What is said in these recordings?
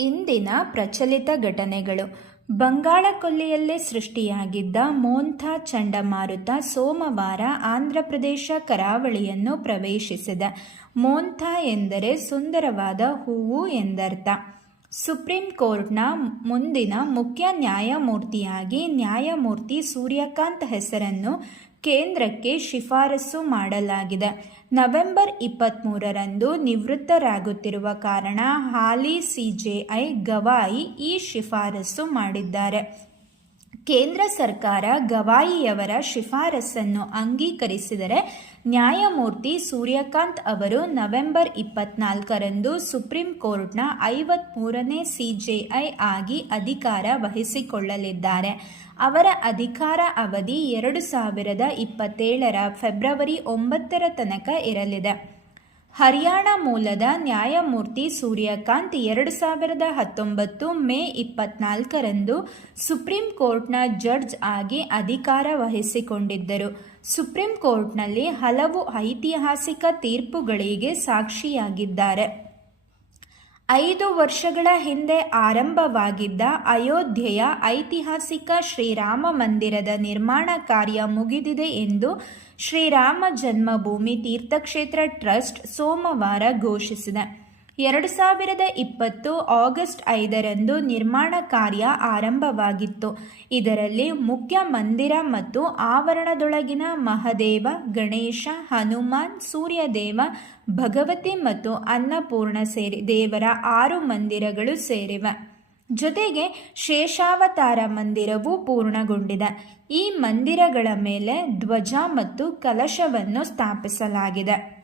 ಇಂದಿನ ಪ್ರಚಲಿತ ಘಟನೆಗಳು. ಬಂಗಾಳಕೊಲ್ಲಿಯಲ್ಲೇ ಸೃಷ್ಟಿಯಾಗಿದ್ದ ಮೋಂಥಾ ಚಂಡಮಾರುತ ಸೋಮವಾರ ಆಂಧ್ರಪ್ರದೇಶ ಕರಾವಳಿಯನ್ನು ಪ್ರವೇಶಿಸಿದೆ. ಮೋಂಥಾ ಎಂದರೆ ಸುಂದರವಾದ ಹೂವು ಎಂದರ್ಥ. ಸುಪ್ರೀಂ ಕೋರ್ಟ್ನ ಮುಂದಿನ ಮುಖ್ಯ ನ್ಯಾಯಮೂರ್ತಿಯಾಗಿ ನ್ಯಾಯಮೂರ್ತಿ ಸೂರ್ಯಕಾಂತ್ ಹೆಸರನ್ನು ಕೇಂದ್ರಕ್ಕೆ ಶಿಫಾರಸು ಮಾಡಲಾಗಿದೆ. ನವೆಂಬರ್ ಇಪ್ಪತ್ತ್ಮೂರರಂದು ನಿವೃತ್ತರಾಗುತ್ತಿರುವ ಕಾರಣ ಹಾಲಿ ಸಿಜೆಐ ಗವಾಯಿ ಈ ಶಿಫಾರಸು ಮಾಡಿದ್ದಾರೆ. ಕೇಂದ್ರ ಸರ್ಕಾರ ಗವಾಯಿಯವರ ಶಿಫಾರಸನ್ನು ಅಂಗೀಕರಿಸಿದರೆ ನ್ಯಾಯಮೂರ್ತಿ ಸೂರ್ಯಕಾಂತ್ ಅವರು ನವೆಂಬರ್ ಇಪ್ಪತ್ನಾಲ್ಕರಂದು ಸುಪ್ರೀಂ ಕೋರ್ಟ್ನ ಐವತ್ಮೂರನೇ ಸಿಜೆಐ ಆಗಿ ಅಧಿಕಾರ ವಹಿಸಿಕೊಳ್ಳಲಿದ್ದಾರೆ. ಅವರ ಅಧಿಕಾರ ಅವಧಿ ಎರಡು ಸಾವಿರದ ಇಪ್ಪತ್ತೇಳರ ಫೆಬ್ರವರಿ ಒಂಬತ್ತರ ತನಕ ಇರಲಿದೆ. ಹರಿಯಾಣ ಮೂಲದ ನ್ಯಾಯಮೂರ್ತಿ ಸೂರ್ಯಕಾಂತ್ ಎರಡು ಸಾವಿರದ ಹತ್ತೊಂಬತ್ತು ಮೇ ಇಪ್ಪತ್ನಾಲ್ಕರಂದು ಸುಪ್ರೀಂ ಕೋರ್ಟ್ನ ಜಡ್ಜ್ ಆಗಿ ಅಧಿಕಾರ ವಹಿಸಿಕೊಂಡಿದ್ದರು. ಸುಪ್ರೀಂ ಕೋರ್ಟ್ನಲ್ಲಿ ಹಲವು ಐತಿಹಾಸಿಕ ತೀರ್ಪುಗಳಿಗೆ ಸಾಕ್ಷಿಯಾಗಿದ್ದಾರೆ. ಐದು ವರ್ಷಗಳ ಹಿಂದೆ ಆರಂಭವಾಗಿದ್ದ ಅಯೋಧ್ಯೆಯ ಐತಿಹಾಸಿಕ ಶ್ರೀರಾಮ ಮಂದಿರದ ನಿರ್ಮಾಣ ಕಾರ್ಯ ಮುಗಿದಿದೆ ಎಂದು ಶ್ರೀರಾಮ ಜನ್ಮಭೂಮಿ ತೀರ್ಥಕ್ಷೇತ್ರ ಟ್ರಸ್ಟ್ ಸೋಮವಾರ ಘೋಷಿಸಿದೆ. ಎರಡು ಸಾವಿರದ ಇಪ್ಪತ್ತು ಆಗಸ್ಟ್ ಐದರಂದು ನಿರ್ಮಾಣ ಕಾರ್ಯ ಆರಂಭವಾಗಿತ್ತು. ಇದರಲ್ಲಿ ಮುಖ್ಯ ಮಂದಿರ ಮತ್ತು ಆವರಣದೊಳಗಿನ ಮಹದೇವ, ಗಣೇಶ, ಹನುಮಾನ್, ಸೂರ್ಯದೇವ, ಭಗವತಿ ಮತ್ತು ಅನ್ನಪೂರ್ಣ ಸೇರಿ ದೇವರ ಆರು ಮಂದಿರಗಳು ಸೇರಿವೆ. ಜೊತೆಗೆ ಶೇಷಾವತಾರ ಮಂದಿರವೂ ಪೂರ್ಣಗೊಂಡಿದೆ. ಈ ಮಂದಿರಗಳ ಮೇಲೆ ಧ್ವಜ ಮತ್ತು ಕಲಶವನ್ನು ಸ್ಥಾಪಿಸಲಾಗಿದೆ.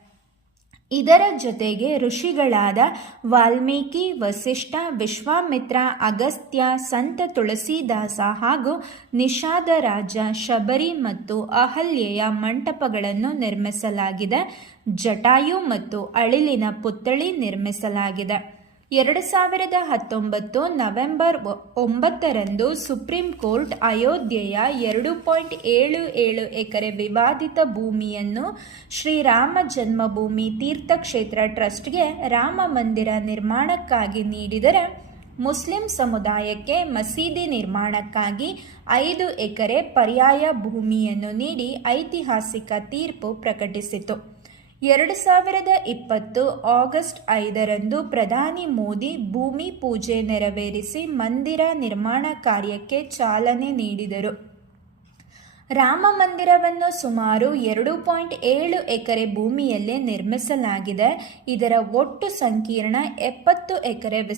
ಇದರ ಜೊತೆಗೆ ಋಷಿಗಳಾದ ವಾಲ್ಮೀಕಿ, ವಸಿಷ್ಠ, ವಿಶ್ವಾಮಿತ್ರ, ಅಗಸ್ತ್ಯ, ಸಂತ ತುಳಸಿದಾಸ ಹಾಗೂ ನಿಷಾದರಾಜ ಶಬರಿ ಮತ್ತು ಅಹಲ್ಯೆಯ ಮಂಟಪಗಳನ್ನು ನಿರ್ಮಿಸಲಾಗಿದೆ. ಜಟಾಯು ಮತ್ತು ಅಳಿಲಿನ ಪುತ್ಥಳಿ ನಿರ್ಮಿಸಲಾಗಿದೆ. ಎರಡು ಸಾವಿರದ ಹತ್ತೊಂಬತ್ತು ನವೆಂಬರ್ ಒಂಬತ್ತರಂದು ಸುಪ್ರೀಂ ಕೋರ್ಟ್ ಅಯೋಧ್ಯೆಯ ಎರಡು ಪಾಯಿಂಟ್ ಏಳು ಏಳು ಎಕರೆ ವಿವಾದಿತ ಭೂಮಿಯನ್ನು ಶ್ರೀರಾಮ ಜನ್ಮಭೂಮಿ ತೀರ್ಥಕ್ಷೇತ್ರ ಟ್ರಸ್ಟ್ಗೆ ರಾಮ ಮಂದಿರ ನಿರ್ಮಾಣಕ್ಕಾಗಿ ನೀಡಿದರೆ ಮುಸ್ಲಿಂ ಸಮುದಾಯಕ್ಕೆ ಮಸೀದಿ ನಿರ್ಮಾಣಕ್ಕಾಗಿ ಐದು ಎಕರೆ ಪರ್ಯಾಯ ಭೂಮಿಯನ್ನು ನೀಡಿ ಐತಿಹಾಸಿಕ ತೀರ್ಪು ಪ್ರಕಟಿಸಿತು. ಎರಡು ಸಾವಿರದ ಇಪ್ಪತ್ತು ಆಗಸ್ಟ್ ಐದರಂದು ಪ್ರಧಾನಿ ಮೋದಿ ಭೂಮಿ ಪೂಜೆ ನೆರವೇರಿಸಿ ಮಂದಿರ ನಿರ್ಮಾಣ ಕಾರ್ಯಕ್ಕೆ ಚಾಲನೆ ನೀಡಿದರು. ರಾಮ ಮಂದಿರವನ್ನು ಸುಮಾರು ಎರಡು ಪಾಯಿಂಟ್ ಏಳು ಎಕರೆ ಭೂಮಿಯಲ್ಲೇ ನಿರ್ಮಿಸಲಾಗಿದೆ. ಇದರ ಒಟ್ಟು ಸಂಕೀರ್ಣ ಎಪ್ಪತ್ತು ಎಕರೆ